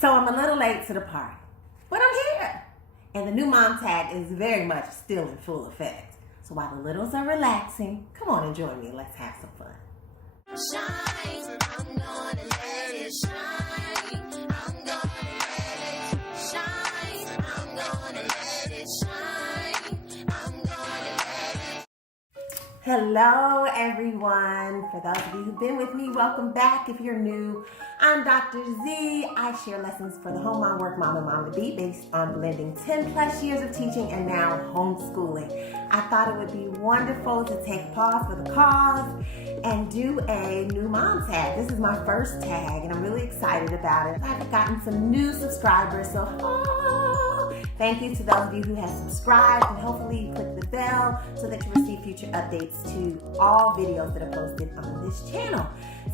So I'm a little late to the party, but I'm here. And the new mom tag is very much still in full effect. So while the littles are relaxing, come on and join me and let's have some fun. Shine, I'm gonna let it shine. I'm gonna let it shine. I'm gonna let it shine. I'm gonna let it. Hello everyone. For those of you who've been with me, welcome back. If you're new, I'm Dr. Z. I share lessons for the home mom, work mom, and mom to be based on blending 10 plus years of teaching and now homeschooling. I thought it would be wonderful to take a pause for the cause and do a new mom tag. This is my first tag and I'm really excited about it. I've gotten some new subscribers, so thank you to those of you who have subscribed, and hopefully you click the bell so that you receive future updates to all videos that are posted on this channel.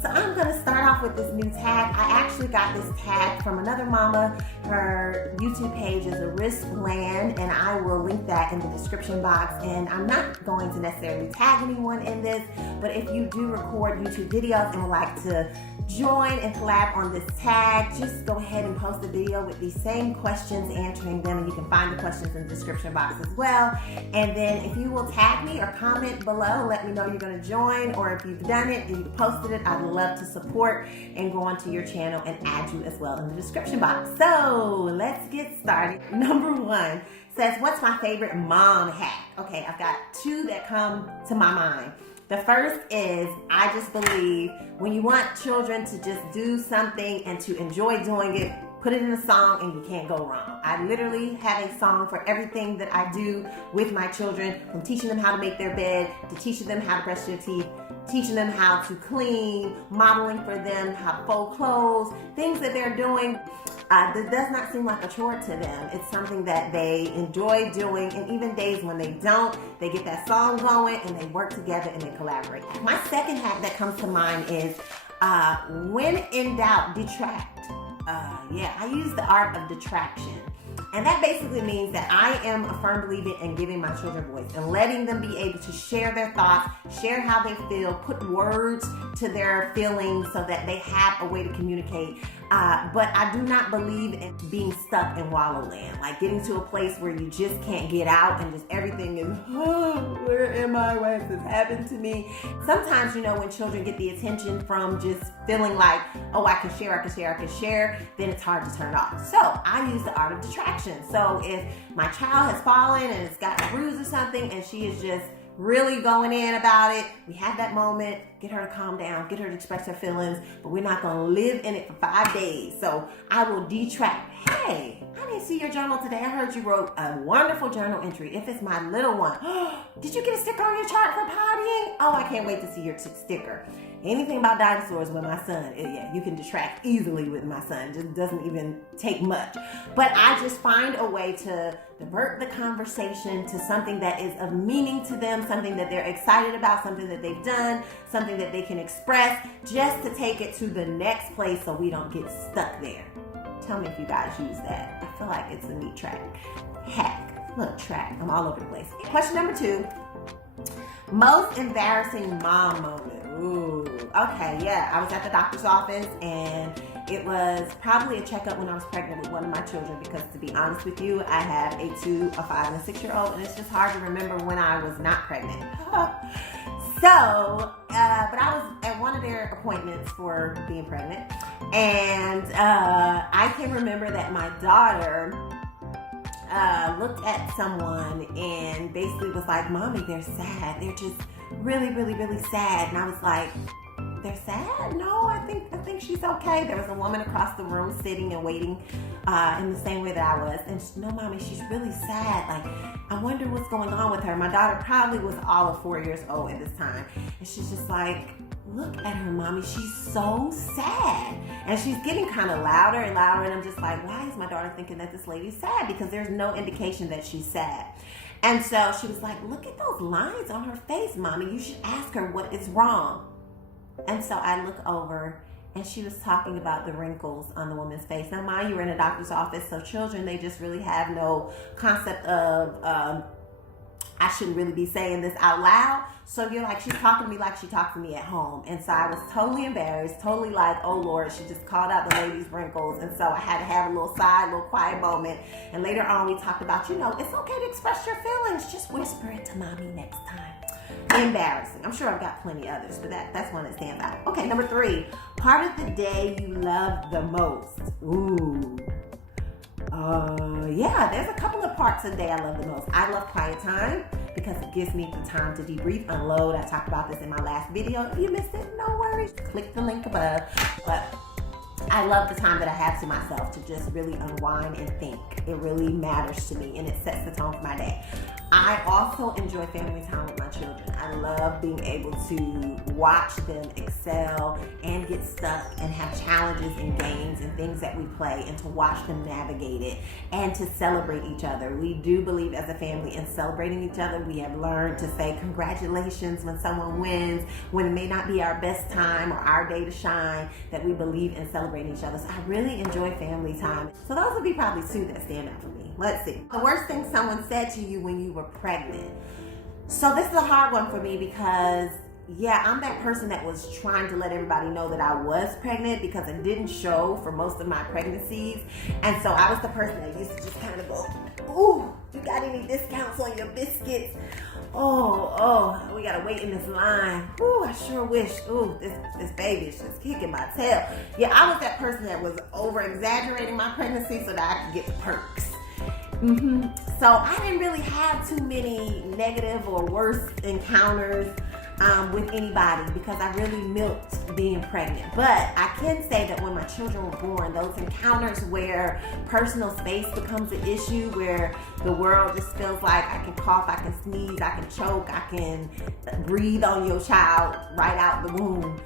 So I'm gonna start off with this new tag. I actually got this tag from another mama. Her YouTube page is Land, and I will link that in the description box. And I'm not going to necessarily tag anyone in this, but if you do record YouTube videos and would like to join and collab on this tag, just go ahead and post a video with these same questions, answering them, and you can find the questions in the description box as well. And then if you will tag me or comment below, let me know you're going to join, or if you've done it and you've posted it, I'd love to support and go onto your channel and add you as well in the description box. So let's get started. Number one says, what's my favorite mom hack? Okay, I've got two that come to my mind. The first is, I just believe when you want children to just do something and to enjoy doing it, put it in a song and you can't go wrong. I literally have a song for everything that I do with my children, from teaching them how to make their bed, to teaching them how to brush their teeth, teaching them how to clean, modeling for them how to fold clothes, things that they're doing. That does not seem like a chore to them. It's something that they enjoy doing, and even days when they don't, they get that song going and they work together and they collaborate. My second hack that comes to mind is when in doubt, detract. I use the art of detraction. And that basically means that I am a firm believer in giving my children voice and letting them be able to share their thoughts, share how they feel, put words to their feelings so that they have a way to communicate. But I do not believe in being stuck in wallow land, like getting to a place where you just can't get out and just everything is, where am I? Why has this happened to me? Sometimes, when children get the attention from just feeling like, I can share, then it's hard to turn off. So I use the art of detraction. So if my child has fallen and it's got a bruise or something and she is just really going in about it, we have that moment, get her to calm down, get her to express her feelings, but we're not going to live in it for 5 days. So I will detract. Hey, I didn't see your journal today. I heard you wrote a wonderful journal entry. If it's my little one, did you get a sticker on your chart for pottying? Oh, I can't wait to see your sticker. Anything about dinosaurs with my son, you can detract easily with my son. It just doesn't even take much. But I just find a way to divert the conversation to something that is of meaning to them, something that they're excited about, something that they've done, something that they can express, just to take it to the next place so we don't get stuck there. Tell me if you guys use that. I feel like it's a neat hack. Look, track. I'm all over the place. Question number 2. Most embarrassing mom moment. Ooh, okay, yeah. I was at the doctor's office and it was probably a checkup when I was pregnant with one of my children, because to be honest with you, I have a 2, a 5, and a 6-year-old, and it's just hard to remember when I was not pregnant. So, but I was at one of their appointments for being pregnant, and I can remember that my daughter looked at someone and basically was like, "Mommy, they're sad. They're just really, really, really sad." And I was like, "They're sad? No, I think she's okay." There was a woman across the room sitting and waiting in the same way that I was. And she, "No, Mommy, she's really sad. Like, I wonder what's going on with her." My daughter probably was all of 4 years old at this time. And she's just like, "Look at her, Mommy. She's so sad." And she's getting kind of louder and louder. And I'm just like, why is my daughter thinking that this lady's sad? Because there's no indication that she's sad. And so she was like, "Look at those lines on her face, Mommy. You should ask her what is wrong." And so I look over and she was talking about the wrinkles on the woman's face. Now, mind you, we're in a doctor's office, so children, they just really have no concept of I shouldn't really be saying this out loud. So you're like, she's talking to me like she talks to me at home. And so I was totally embarrassed, totally like, oh Lord, she just called out the lady's wrinkles. And so I had to have a little quiet moment. And later on we talked about, it's okay to express your feelings. Just whisper it to mommy next time. Embarrassing. I'm sure I've got plenty others, but that's one that stands out. Okay, number 3, part of the day you love the most. Ooh. Yeah, there's a couple of parts of the day I love the most. I love quiet time because it gives me the time to debrief, unload. I talked about this in my last video. If you missed it, no worries. Click the link above. But I love the time that I have to myself to just really unwind and think. It really matters to me and it sets the tone for my day. I also enjoy family time with my children. I love being able to watch them excel and get stuck and have challenges and games and things that we play, and to watch them navigate it and to celebrate each other. We do believe as a family in celebrating each other. We have learned to say congratulations when someone wins, when it may not be our best time or our day to shine, that we believe in celebrating each other. So I really enjoy family time. So those would be probably 2 that stand out for me. Let's see. The worst thing someone said to you when you were pregnant. So this is a hard one for me because, yeah, I'm that person that was trying to let everybody know that I was pregnant because it didn't show for most of my pregnancies. And so I was the person that used to just kind of go, ooh, you got any discounts on your biscuits? Oh, we gotta wait in this line. Ooh, I sure wish. Ooh, this baby is just kicking my tail. Yeah, I was that person that was over exaggerating my pregnancy so that I could get the perks. So I didn't really have too many negative or worse encounters with anybody because I really milked being pregnant. But I can say that when my children were born, those encounters where personal space becomes an issue, where the world just feels like I can cough, I can sneeze, I can choke, I can breathe on your child right out the womb,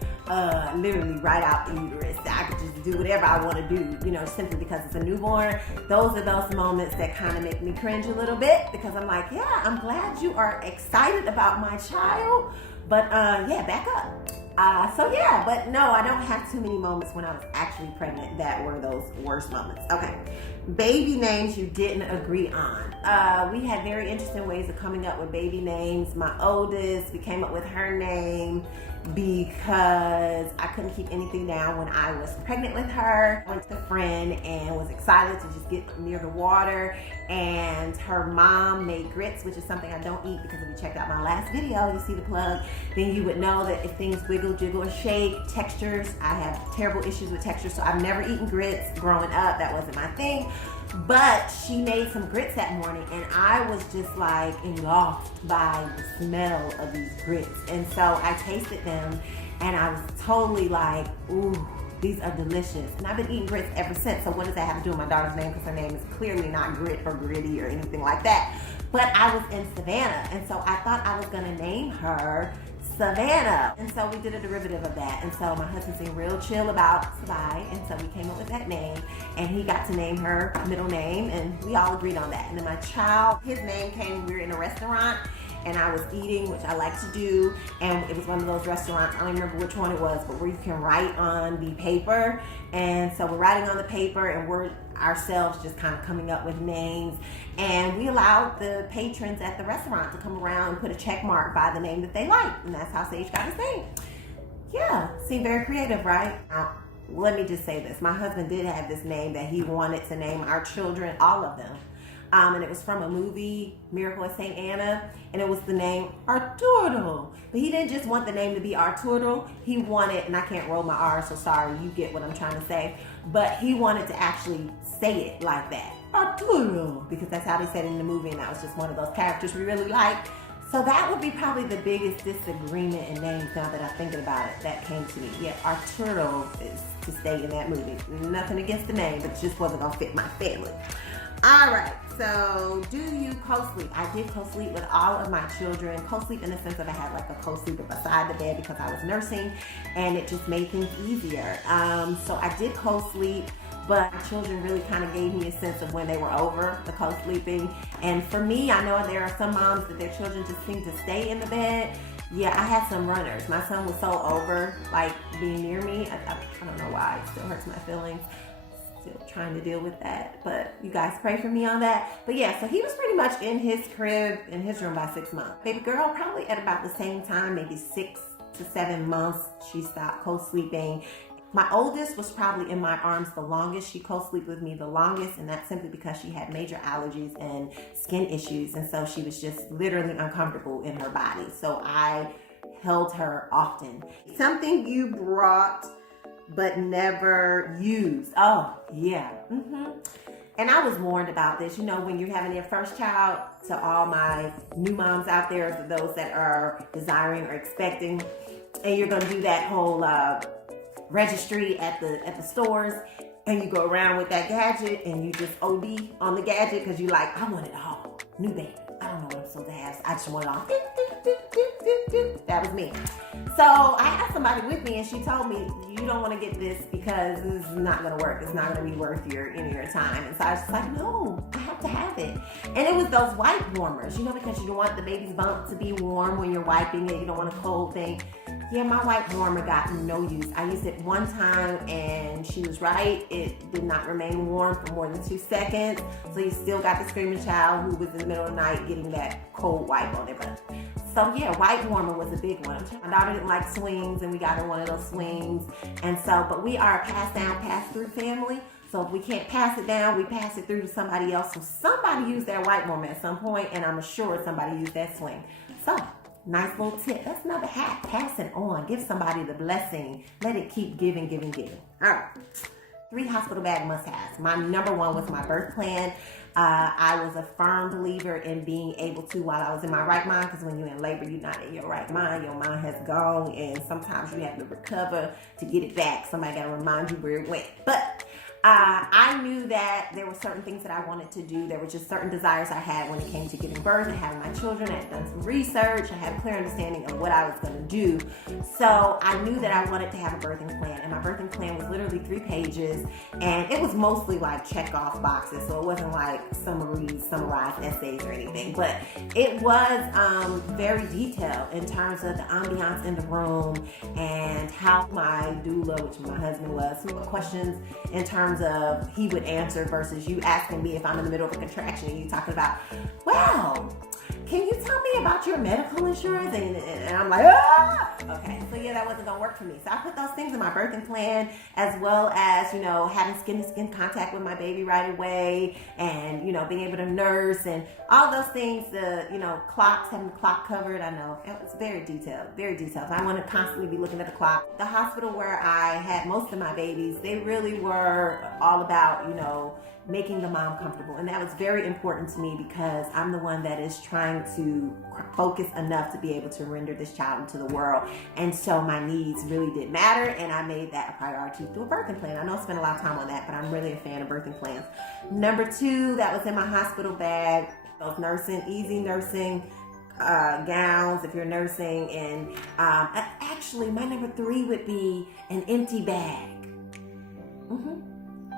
literally right out the uterus. I could just do whatever I want to do, simply because it's a newborn. Those are those moments that kind of make me cringe a little bit because I'm like, yeah, I'm glad you are excited about my child, but back up. But no, I don't have too many moments when I was actually pregnant that were those worst moments. Okay, baby names you didn't agree on. We had very interesting ways of coming up with baby names. My oldest, we came up with her name because I couldn't keep anything down when I was pregnant with her. I went to a friend and was excited to just get near the water, and her mom made grits, which is something I don't eat because if you checked out my last video, you see the plug, then you would know that if things wiggle, jiggle, or shake, textures, I have terrible issues with textures, so I've never eaten grits growing up. That wasn't my thing. But she made some grits that morning and I was just like engulfed by the smell of these grits. And so I tasted them and I was totally like, ooh, these are delicious. And I've been eating grits ever since. So what does that have to do with my daughter's name? Because her name is clearly not Grit or Gritty or anything like that. But I was in Savannah. And so I thought I was gonna name her Savannah. And so we did a derivative of that. And so my husband seemed real chill about Savai. And so we came up with that name. And he got to name her middle name. And we all agreed on that. And then my child, his name came, we were in a restaurant. And I was eating, which I like to do. And it was one of those restaurants, I don't remember which one it was, but where you can write on the paper. And so we're writing on the paper and we're ourselves just kind of coming up with names. And we allowed the patrons at the restaurant to come around and put a check mark by the name that they liked. And that's how Sage got his name. Yeah, seemed very creative, right? Now, let me just say this. My husband did have this name that he wanted to name our children, all of them. And it was from a movie, Miracle at St. Anna, and it was the name Arturo. But he didn't just want the name to be Arturo. He wanted, and I can't roll my R, so sorry, you get what I'm trying to say, but he wanted to actually say it like that, Arturo, because that's how they said it in the movie, and that was just one of those characters we really liked. So that would be probably the biggest disagreement in names now that I'm thinking about it that came to me. Yeah, Arturo is to stay in that movie. Nothing against the name, but it just wasn't gonna fit my family. All right, so do you co-sleep? I did co-sleep with all of my children. Co-sleep in the sense that I had like a co-sleeper beside the bed because I was nursing and it just made things easier. So I did co-sleep, but my children really kind of gave me a sense of when they were over the co-sleeping. And for me, I know there are some moms that their children just seem to stay in the bed. Yeah, I had some runners. My son was so over like being near me. I don't know why, it still hurts my feelings. Still trying to deal with that, but you guys pray for me on that. But yeah, so he was pretty much in his crib, in his room by 6 months. Baby girl, probably at about the same time, maybe 6 to 7 months, she stopped co-sleeping. My oldest was probably in my arms the longest. She co-slept with me the longest, and that's simply because she had major allergies and skin issues, and so she was just literally uncomfortable in her body. So I held her often. Something you brought but never used. Oh, yeah. And I was warned about this. You know, when you're having your first child, to all my new moms out there, for those that are desiring or expecting, and you're going to do that whole registry at the stores, and you go around with that gadget and you just OD on the gadget because you like, I want it all. New baby. I don't know what I'm supposed to have. So I just want it all. That was me. So I had somebody with me and she told me, you don't want to get this because this is not going to work. It's not going to be worth your time. And so I was just like, no, I have to have it. And it was those wipe warmers, you know, because you don't want the baby's bump to be warm when you're wiping it. You don't want a cold thing. Yeah, my wipe warmer got no use. I used it one time and she was right. It did not remain warm for more than 2 seconds. So you still got the screaming child who was in the middle of the night getting that cold wipe on their butt. So yeah, wipe warmer was a big one. My daughter didn't like swings and we got her one of those swings. And so, but we are a pass down, pass through family. So if we can't pass it down, we pass it through to somebody else. So somebody used that wipe warmer at some point, and I'm sure somebody used that swing. So nice little tip. That's another hack. Pass it on. Give somebody the blessing. Let it keep giving, giving, giving. All right. 3 hospital bag must-haves. My number one was my birth plan. I was a firm believer in being able to, while I was in my right mind, because when you're in labor, you're not in your right mind. Your mind has gone, and sometimes you have to recover to get it back. Somebody got to remind you where it went. But I knew that there were certain things that I wanted to do. There were just certain desires I had when it came to giving birth and having my children. I had done some research. I had a clear understanding of what I was going to do. So I knew that I wanted to have a birthing plan. And my birthing plan was literally 3 pages. And it was mostly like check off boxes. So it wasn't like summarized essays or anything. But it was very detailed in terms of the ambiance in the room and how my doula, which my husband was, some questions in terms of he would answer versus you asking me if I'm in the middle of a contraction and you talking about, well, can you tell me about your medical insurance? And I'm like, ah! Okay, so yeah, that wasn't gonna work for me. So I put those things in my birthing plan, as well as, you know, having skin-to-skin contact with my baby right away, and, you know, being able to nurse and all those things, you know, clocks, having the clock covered. I know it was very detailed, very detailed. I want to constantly be looking at the clock. The hospital where I had most of my babies, they really were all about, you know, making the mom comfortable. And that was very important to me because I'm the one that is trying to focus enough to be able to render this child into the world. And so my needs really did matter, and I made that a priority through a birthing plan. I know I spent a lot of time on that, but I'm really a fan of birthing plans. Number 2, that was in my hospital bag, those easy nursing gowns if you're nursing. And actually my number 3 would be an empty bag.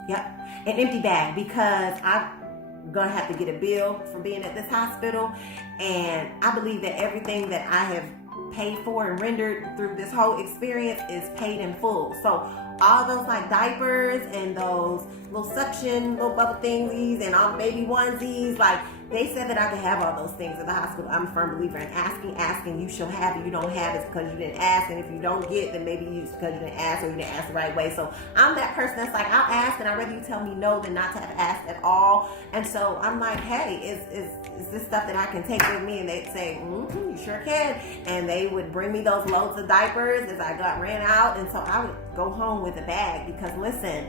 Yep, an empty bag, because I'm gonna have to get a bill for being at this hospital, and I believe that everything that I have paid for and rendered through this whole experience is paid in full. So all those like diapers and those little suction, little bubble thingies and all the baby onesies, like they said that I could have all those things at the hospital. I'm a firm believer in asking, you shall have it. You don't have it because you didn't ask, and if you don't get, then maybe it's because you didn't ask or you didn't ask the right way. So I'm that person that's like, I'll ask, and I'd rather you tell me no than not to have asked at all. And so I'm like, hey, is this stuff that I can take with me? And they'd say, you sure can. And they would bring me those loads of diapers as I ran out. And so I would go home with a bag, because listen,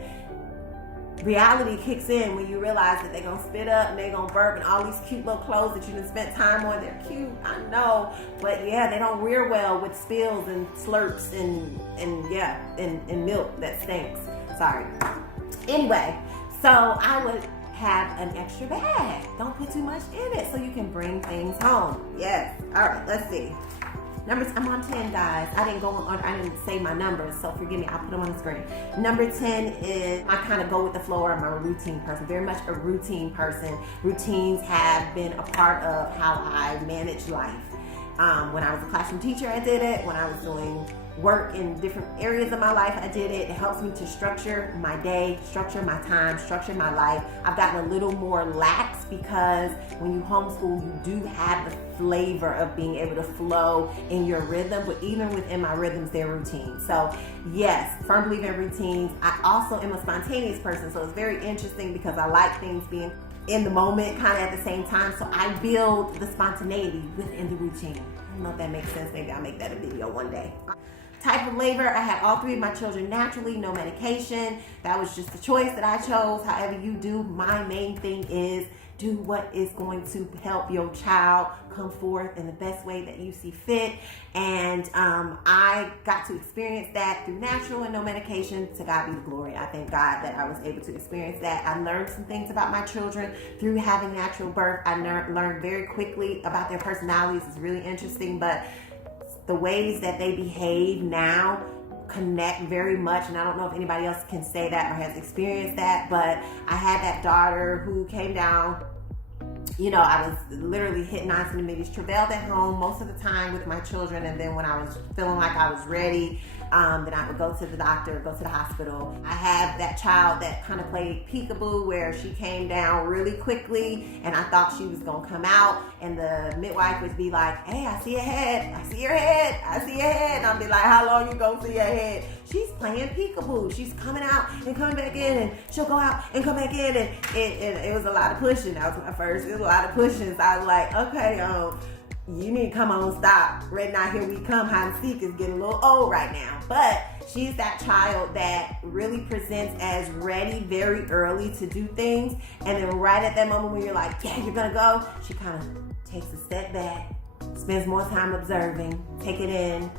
reality kicks in when you realize that they're going to spit up and they're going to burp, and all these cute little clothes that you done spent time on, they're cute, I know, but yeah, they don't wear well with spills and slurps and milk that stinks. Sorry. Anyway, so I would have an extra bag. Don't put too much in it so you can bring things home. Yes. All right, let's see. Numbers, I'm on 10, guys. I didn't say my numbers, so forgive me. I'll put them on the screen. Number 10 is I kind of go with the flow. I'm a routine person, very much a routine person. Routines have been a part of how I manage life. When I was a classroom teacher, I did it. When I was doing work in different areas of my life. I did it. It helps me to structure my day, structure my time, structure my life. I've gotten a little more lax because when you homeschool, you do have the flavor of being able to flow in your rhythm, but even within my rhythms, they're routines. So yes, firm believer in routines. I also am a spontaneous person, so it's very interesting because I like things being in the moment kind of at the same time. So I build the spontaneity within the routine. I don't know if that makes sense. Maybe I'll make that a video one day. Type of labor, I had all 3 of my children naturally, no medication. That was just the choice that I chose. However you do, my main thing is do what is going to help your child come forth in the best way that you see fit. And I got to experience that through natural and no medication. To God be the glory. I thank God that I was able to experience that. I learned some things about my children through having natural birth. I learned very quickly about their personalities. It's really interesting, but the ways that they behave now connect very much, and I don't know if anybody else can say that or has experienced that, but I had that daughter who came down, you know, I was literally hit 9 centimeters, travailed at home most of the time with my children, and then when I was feeling like I was ready, then I would go to the doctor, go to the hospital. I have that child that kind of played peekaboo, where she came down really quickly and I thought she was gonna come out, and the midwife would be like, hey, I see a head, I see your head, I see your head. And I'll be like, how long you gonna see your head? She's playing peekaboo. She's coming out and coming back in, and she'll go out and come back in, and it was a lot of pushing. That was my first, it was a lot of pushing. So I was like, okay, you need to come on, stop. Right now, here we come. Hide and seek is getting a little old right now. But she's that child that really presents as ready very early to do things. And then right at that moment when you're like, yeah, you're going to go, she kind of takes a step back, spends more time observing, take it in,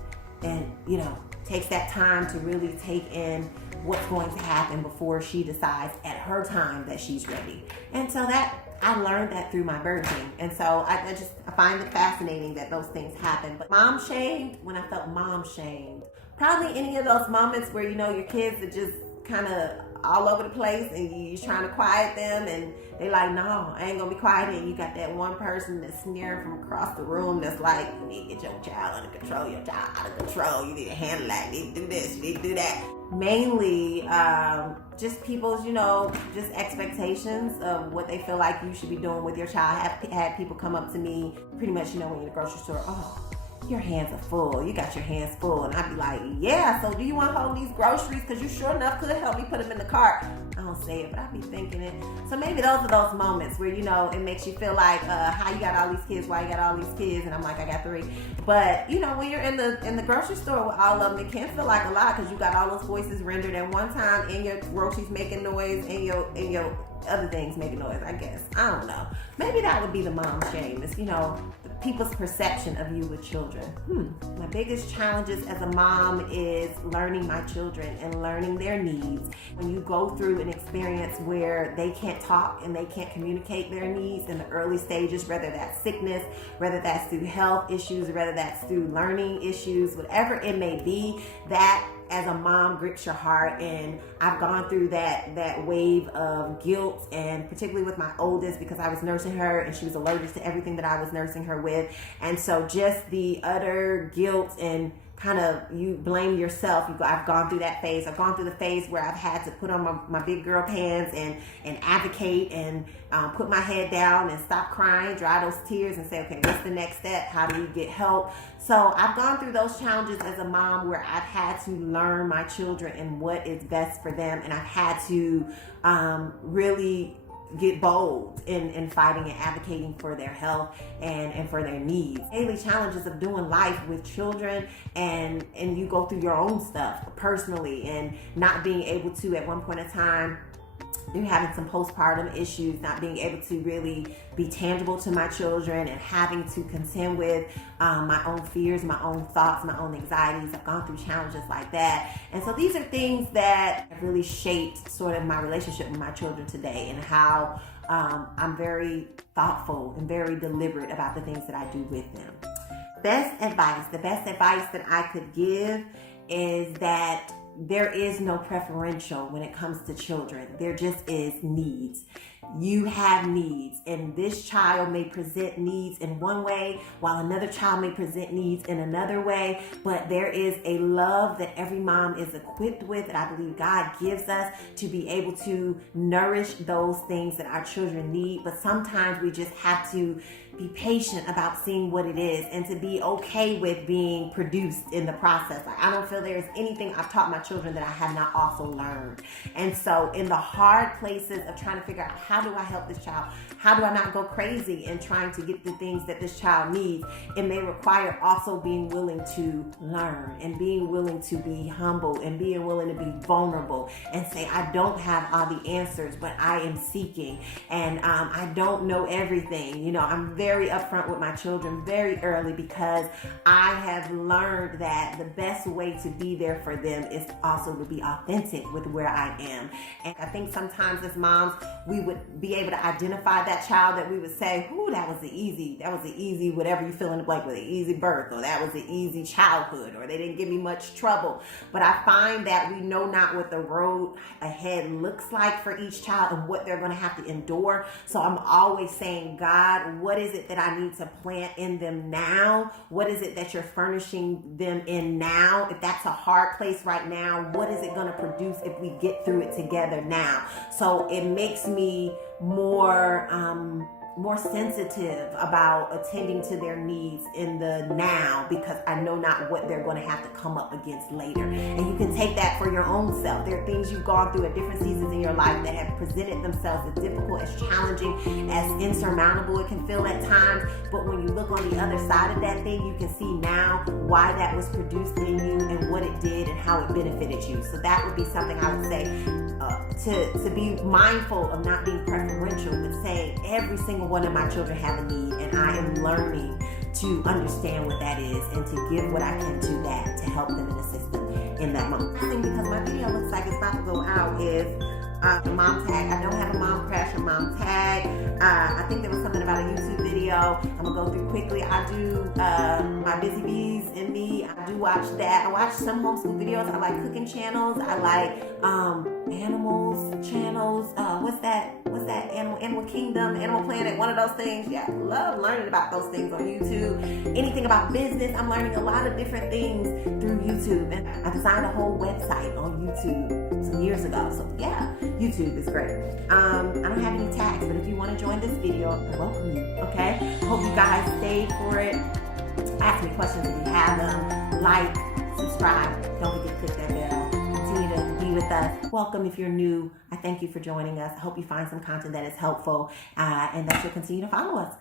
and, you know, takes that time to really take in what's going to happen before she decides at her time that she's ready. And so that, I learned that through my birthing. And so I find it fascinating that those things happen. But mom shamed, when I felt mom shamed, probably any of those moments where, you know, your kids are just kind of all over the place and you're trying to quiet them and they like, no, I ain't gonna be quiet. And you got that one person that's sneering from across the room that's like, you need to get your child under control, your child out of control, you need to handle that, you need to do this, you need to do that. Mainly just people's, you know, just expectations of what they feel like you should be doing with your child. I have had people come up to me pretty much, you know, when you're in the grocery store, oh, your hands are full. You got your hands full. And I'd be like, yeah, so do you want to hold these groceries? Because you sure enough could help me put them in the cart. I don't say it, but I'd be thinking it. So maybe those are those moments where, you know, it makes you feel like, how you got all these kids? Why you got all these kids? And I'm like, I got 3. But, you know, when you're in the grocery store with all of them, it can feel like a lot because you got all those voices rendered at one time and your groceries making noise and your other things making noise, I guess. I don't know. Maybe that would be the mom shame. It's, you know, people's perception of you with children. My biggest challenges as a mom is learning my children and learning their needs. When you go through an experience where they can't talk and they can't communicate their needs in the early stages, whether that's sickness, whether that's through health issues, whether that's through learning issues, whatever it may be, that as a mom grips your heart. And I've gone through that wave of guilt, and particularly with my oldest, because I was nursing her and she was allergic to everything that I was nursing her with. And so just the utter guilt and kind of you blame yourself. I've gone through that phase. I've gone through the phase where I've had to put on my big girl pants and advocate and put my head down and stop crying, dry those tears and say, okay, what's the next step? How do we get help? So I've gone through those challenges as a mom where I've had to learn my children and what is best for them. And I've had to really get bold in fighting and advocating for their health and for their needs. Daily challenges of doing life with children, and you go through your own stuff personally, and not being able to, at one point in time, you're having some postpartum issues, not being able to really be tangible to my children and having to contend with my own fears, my own thoughts, my own anxieties. I've gone through challenges like that. And so these are things that have really shaped sort of my relationship with my children today, and how I'm very thoughtful and very deliberate about the things that I do with them. The best advice that I could give is that there is no preferential when it comes to children. There just is needs. You have needs, and this child may present needs in one way while another child may present needs in another way, but there is a love that every mom is equipped with that I believe God gives us to be able to nourish those things that our children need. But sometimes we just have to be patient about seeing what it is and to be okay with being produced in the process. Like, I don't feel there's anything I've taught my children that I have not also learned. And so in the hard places of trying to figure out how do I help this child, how do I not go crazy in trying to get the things that this child needs, it may require also being willing to learn and being willing to be humble and being willing to be vulnerable and say, I don't have all the answers, but I am seeking, and I don't know everything. You know, I'm very upfront with my children very early because I have learned that the best way to be there for them is also to be authentic with where I am. And I think sometimes as moms, we would be able to identify that child that we would say, ooh, that was the easy, whatever you fill in the blank with, an easy birth, or that was the easy childhood, or they didn't give me much trouble. But I find that we know not what the road ahead looks like for each child and what they're going to have to endure. So I'm always saying, God, what is it that I need to plant in them now? What is it that you're furnishing them in now? If that's a hard place right now, what is it going to produce if we get through it together now? So it makes me more sensitive about attending to their needs in the now, because I know not what they're going to have to come up against later. And you can take that for your own self. There are things you've gone through at different seasons in your life that have presented themselves as difficult, as challenging, as insurmountable it can feel at times. But when you look on the other side of that thing, you can see now why that was produced in you and what it did and how it benefited you. So that would be something I would say, to be mindful of not being preferential, but saying every single one of my children have a need, and I am learning to understand what that is and to give what I can to that to help them and assist them in that moment. I think because my video looks like it's about to go out is mom tag. I don't have a mom crash or mom tag. I think there was something about a YouTube video. I'm gonna go through quickly. I do my Busy Bees and Me. I do watch that. I watch some homeschool videos. I like cooking channels. I like animals channels. What's that? Animal Kingdom, Animal Planet, one of those things. Yeah, I love learning about those things on YouTube. Anything about business, I'm learning a lot of different things through YouTube. And I designed a whole website on YouTube some years ago. So yeah, YouTube is great. I don't have any tags, but if you want to join this video, I welcome you. Okay? Hope you guys stayed for it. Ask me questions if you have them. Like, subscribe. Don't forget to click that bell. Continue to be with us. Welcome if you're new. I thank you for joining us. I hope you find some content that is helpful and that you'll continue to follow us.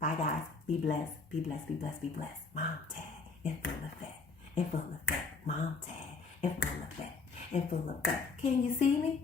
Bye, guys. Be blessed. Be blessed. Be blessed. Be blessed. Mom tag in full effect. In full effect. Mom tag in full effect. In full effect. Can you see me?